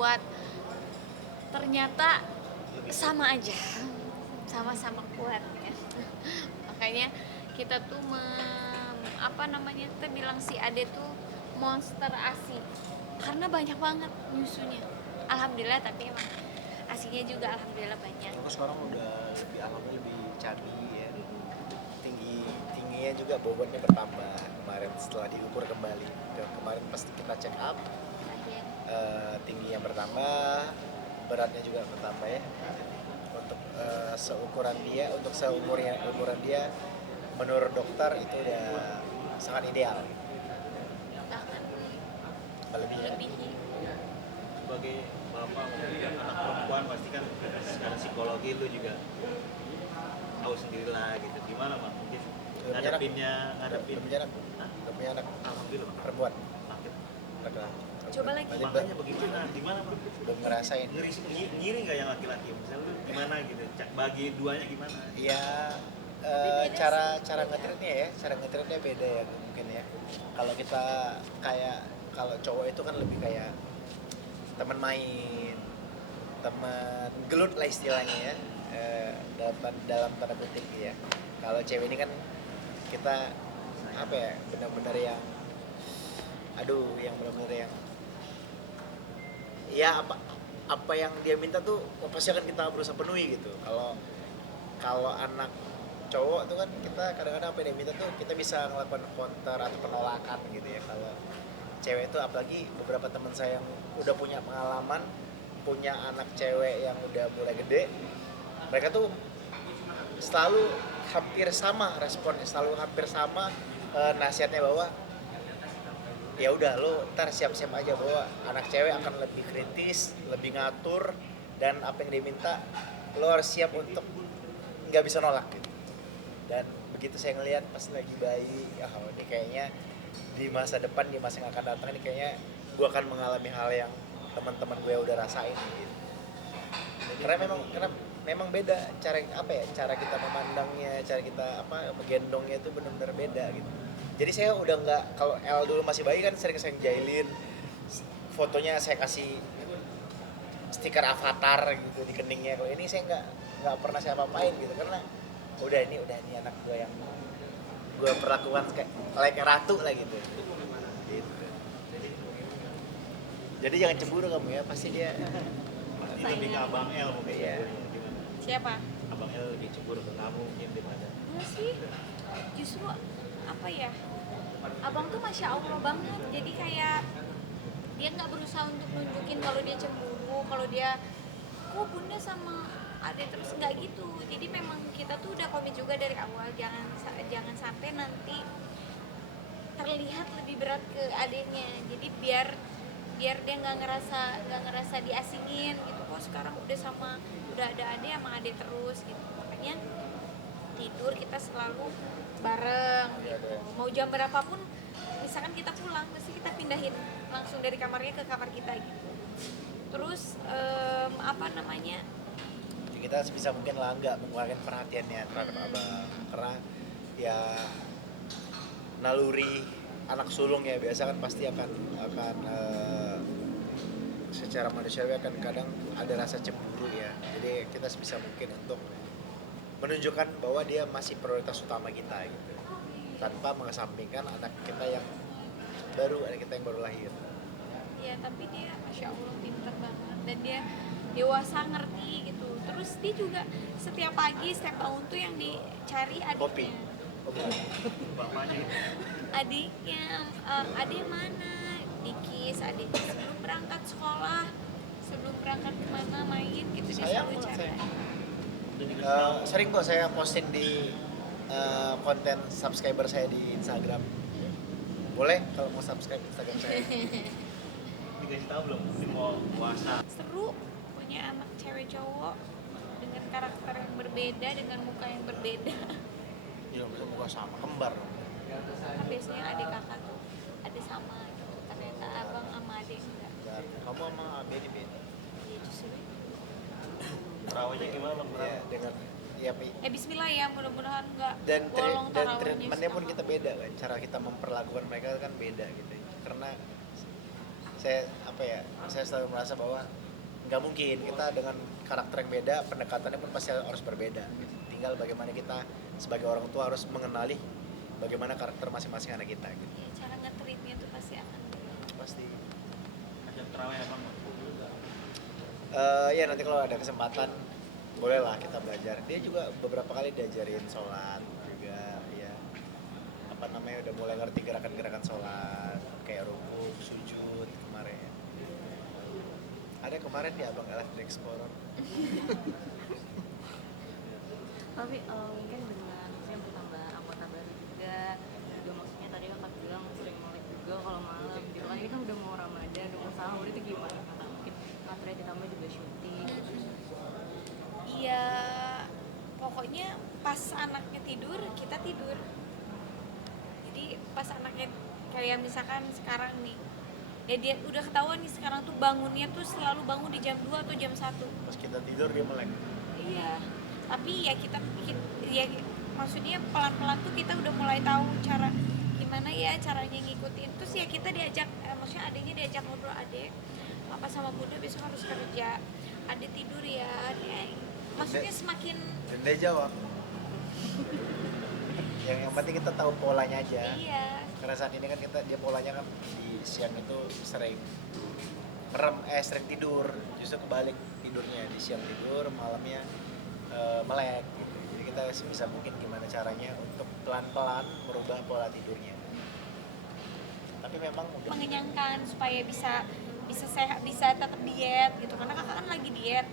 kuat, ternyata sama aja, sama-sama kuat ya. Makanya kita tuh kita bilang si Ade tuh monster ASI karena banyak banget nyusunya. Alhamdulillah, tapi emang ASInya juga alhamdulillah banyak. Terus sekarang udah lebih alhamdulillah lebih canggih ya. Tingginya juga bobotnya bertambah kemarin setelah diukur kembali. Kemarin pas kita check up tingginya bertambah, beratnya juga bertambah ya. Untuk umuran dia menurut dokter itu udah sangat ideal. Melebihi. Sebagai bapak mempunyai anak perempuan pasti kan secara psikologi lu juga tahu sendirilah gitu. Gimana Mak? Mungkin ngadepin Udah punya anak alhamdulillah perempuan. Laki-laki. Coba lagi. Makanya bagaimana? Gimana bro? Belum ngerasain. Ngiri nggak yang laki-laki? Misalnya lu gimana gitu? Bagi duanya gimana? Ya cara ngetritnya beda ya mungkin ya. Kalau kita kalau cowok itu kan lebih kayak teman main, teman gelut lah istilahnya ya, dalam tanda kutip ya. Kalau cewek ini kan kita benar-benar yang benar-benar yang ya apa yang dia minta tuh pasti akan kita berusaha penuhi gitu. Kalau anak cowok tuh kan kita kadang-kadang apa yang dia minta tuh kita bisa ngelakukan counter atau penolakan gitu ya. Kalau cewek itu apalagi beberapa teman saya yang udah punya pengalaman punya anak cewek yang udah mulai gede, mereka tuh selalu hampir sama responnya, selalu hampir sama nasihatnya bahwa ya udah lo ntar siap-siap aja bahwa anak cewek akan lebih kritis, lebih ngatur, dan apa yang dia minta lo harus siap untuk nggak bisa nolak gitu. Dan begitu saya ngelihat pas lagi bayi, ini kayaknya di masa depan, di masa yang akan datang ini kayaknya gue akan mengalami hal yang teman-teman gue udah rasain gitu. Karena memang beda cara kita memandangnya, cara kita menggendongnya itu benar-benar beda gitu. Jadi saya udah nggak, kalau El dulu masih bayi kan sering saya jailin, fotonya saya kasih stiker avatar gitu di keningnya. Kalau ini saya nggak pernah saya apa-apain gitu, karena udah ini anak gue yang gue perlakukan kayak ratu lah gitu. Jadi jangan cemburu kamu ya, pasti dia Pasti lebih ke Abang El mungkin. Iya. Siapa? Abang El lebih cemburu ke kamu mungkin daripada. Enggak sih, justru abang tuh masya Allah banget. Jadi kayak dia nggak berusaha untuk nunjukin kalau dia cemburu, kalau dia kok bunda sama adek terus, nggak gitu. Jadi memang kita tuh udah komit juga dari awal, jangan sampai nanti terlihat lebih berat ke adeknya. Jadi biar dia nggak ngerasa diasingin gitu. Kok sekarang udah ada adek sama adek terus gitu. Makanya tidur kita selalu bareng gitu. Mau jam berapapun misalkan kita pulang pasti kita pindahin langsung dari kamarnya ke kamar kita gitu. Terus kita sebisa mungkin lah nggak mengeluarkan perhatiannya terhadap abang, karena ya naluri anak sulung ya biasa kan pasti akan secara manusiawi akan kadang ada rasa cemburu ya. Jadi kita sebisa mungkin untuk menunjukkan bahwa dia masih prioritas utama kita gitu, tanpa mengesampingkan anak kita yang baru lahir. Ya tapi dia masya Allah pintar banget dan dia dewasa, ngerti gitu. Terus dia juga setiap pagi setiap tahun tuh yang dicari Kopi. adiknya. Adiknya adik mana? Dikis adiknya sebelum berangkat sekolah, sebelum berangkat kemana main gitu dia selalu cari. Sering kok saya posting di konten subscriber saya di Instagram. Boleh kalau mau subscribe Instagram saya. Dikasih tahu belum? Ini mau puasa. Seru punya anak cewek cowok dengan karakter yang berbeda, dengan muka yang berbeda. Ya bukan sama, kembar. Kan biasanya adik kakak tuh ada sama gitu. Ternyata abang sama adik enggak. Kamu sama Abi di beda. Ya justru Terawihnya gimana Bang? Ya dengan bismillah ya, mudah-mudahan enggak dan bolong tarawihnya treatmentnya pun setengah. kita beda kan, cara kita memperlakukan mereka kan beda gitu, karena saya selalu merasa bahwa nggak mungkin kita dengan karakter yang beda, pendekatannya pun pasti harus berbeda. Tinggal bagaimana kita sebagai orang tua harus mengenali bagaimana karakter masing-masing anak kita gitu. Ya, cara nge-treatnya tuh pasti akan Pasti. Ajak terawih apa Bang? Ya nanti kalau ada kesempatan bolehlah kita belajar. Dia juga beberapa kali diajarin sholat juga ya, apa namanya, udah mulai ngerti gerakan-gerakan sholat kayak rukuk, sujud kemarin. Ada kemarin ya Abang Electric Explorer. Tapi mungkin dengan maksudnya bertambah anggota baru juga maksudnya tadi kakak bilang sering melek juga kalau malam gitu kan, ini kan udah mau Ramadan, udah mau sahur, itu gimana kata mungkin materi ditambah juga syuting. Iya, pokoknya pas anaknya tidur, kita tidur. Jadi pas anaknya kayak misalkan sekarang nih, ya dia udah ketahuan nih sekarang tuh bangunnya tuh selalu bangun di jam 2 atau jam 1. Pas kita tidur dia melek. Iya, tapi ya ya maksudnya pelan-pelan tuh kita udah mulai tahu cara gimana ya caranya ngikutin. Terus ya kita diajak, maksudnya adiknya diajak ngobrol, adek papa sama bunda besok harus kerja, adek tidur ya, maksudnya semakin Dan dia jawab. yang penting kita tahu polanya aja. iya. Karena saat ini kan dia polanya kan di siang itu sering sering tidur, justru kebalik tidurnya, di siang tidur, malamnya melek gitu. Jadi kita sebisa mungkin gimana caranya untuk pelan-pelan merubah pola tidurnya. Tapi memang udah Mengenyangkan supaya bisa sehat, bisa tetap diet gitu, karena kakak kan lagi diet,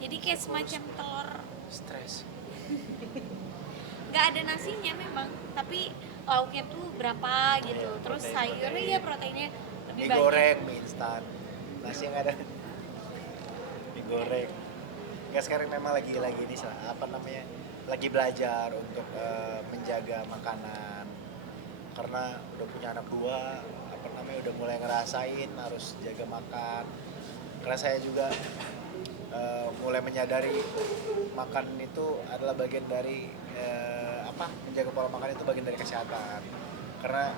jadi kayak semacam telur stres. nggak ada nasinya memang, tapi lauknya tuh berapa gitu, terus sayurnya ya proteinnya lebih Mie banyak. goreng, mie instan, nasi yang ada mie goreng. Nggak, sekarang memang lagi ini apa namanya, lagi belajar untuk menjaga makanan karena udah punya anak 2, apa namanya, udah mulai ngerasain harus jaga makan. Karena saya juga mulai menyadari makan itu adalah bagian dari menjaga pola makan itu bagian dari kesehatan. Karena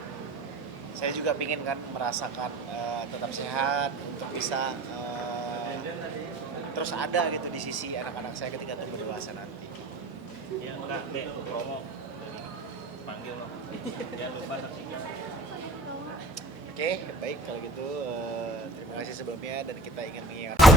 saya juga pingin kan merasakan tetap sehat untuk bisa terus ada gitu di sisi anak-anak saya ketika tumbuh dewasa nanti. Ya enggak, deh, promo dari panggil lo. Jangan lupa saksikan. Oke, baik kalau gitu terima kasih sebelumnya, dan kita ingin mengingatkan